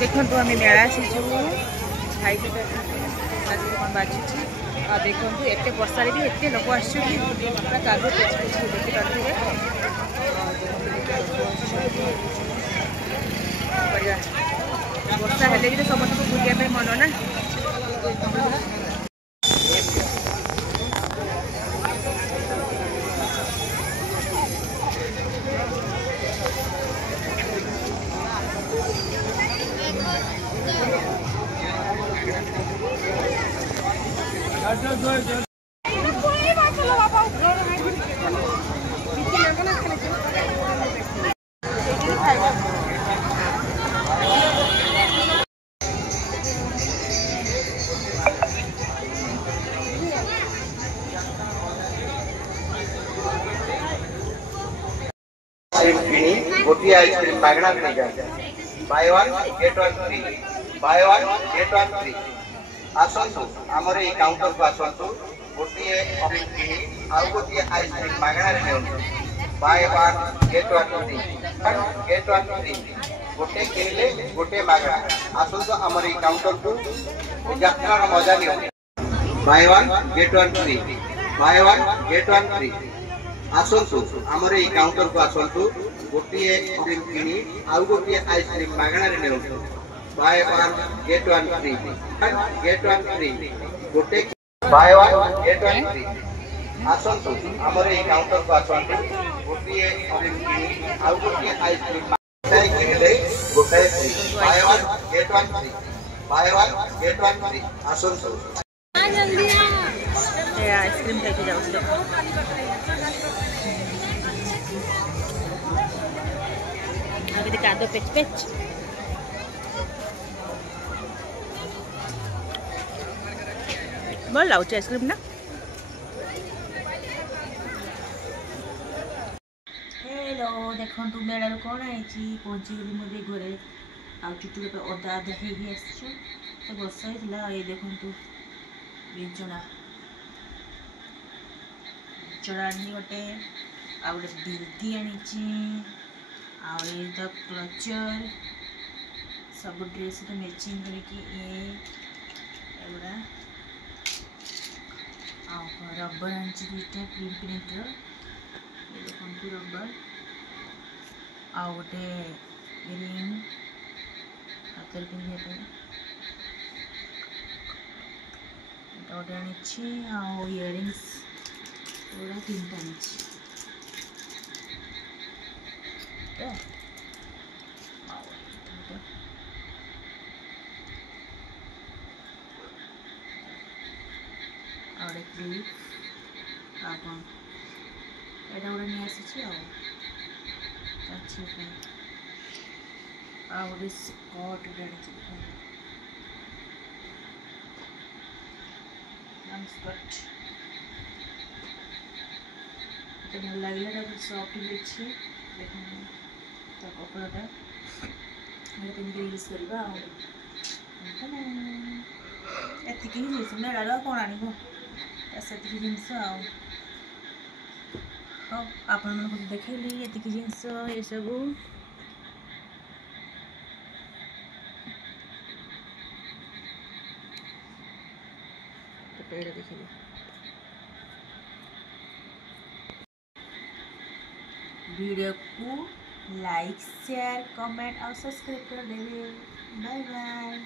देखो आम मेला आसीचु भाई सहित कौन बाजुची देखो एत बर्षा भी एत लोक आसरा कादू पेच देखिपे वर्षा हेले भी समस्त बुलाया मन ना गोटी आइसक्रीम मागना नहीं जाए buy one get one free buy one get one free आसंतु हमर ए काउंटर को आसंतु गोटी आइसक्रीम किनी आउ गोटी आइसक्रीम मागना रे नेउ buy one get one free गोटे किनले गोटे मागना आसंतु हमर ए काउंटर को यात्रा रो मजा नियो buy one get one free buy one get one free आसंतु हमर ए काउंटर को आसंतु गोटी आइसक्रीम किनी आउ गोटी आइसक्रीम मागना रे नेउ buy one get one free गोटे buy one get one free आसंतु हमर ए काउंटर को आसंतु गोटी आइसक्रीम किनी आउ गोटी आइसक्रीम गोटाए किनले गोटाए free buy one get one free आसंतु जल्दी आइसक्रीम खाई जाऊ अभी कादो पेच पेच भल लाउच आइसक्रीम ना हेलो देखो मेला कौन आई पहुँची गली मुझे घरे आ चुटू अदा अदा हो बर्षा होता ये देखु बिचना आनी गोटे आ गोटे बिल्दी आनी तो क्लचर सब ड्रेस मैचिंग करके एगुड़ा रबर आनी दुईटा प्रिंटर देखो रबर आ गोटे रिंग हाथ पिंधे गोटे आनी इयरिंग्स पूरा तीनटा आनी क्लिप कौन यहाँ गोटे नहीं आसी गोटे स्कर्ट स्कर्ट भल लगे सफ्ट भी अच्छे देखो तो कपड़ाटा पिंधिक यूज करवा एति जिस मेला कौन आण से जिनस आपण देखली एति जिनस ये सब देखिए वीडियो को लाइक शेयर कमेंट और सब्सक्राइब कर देवे बाय बाय।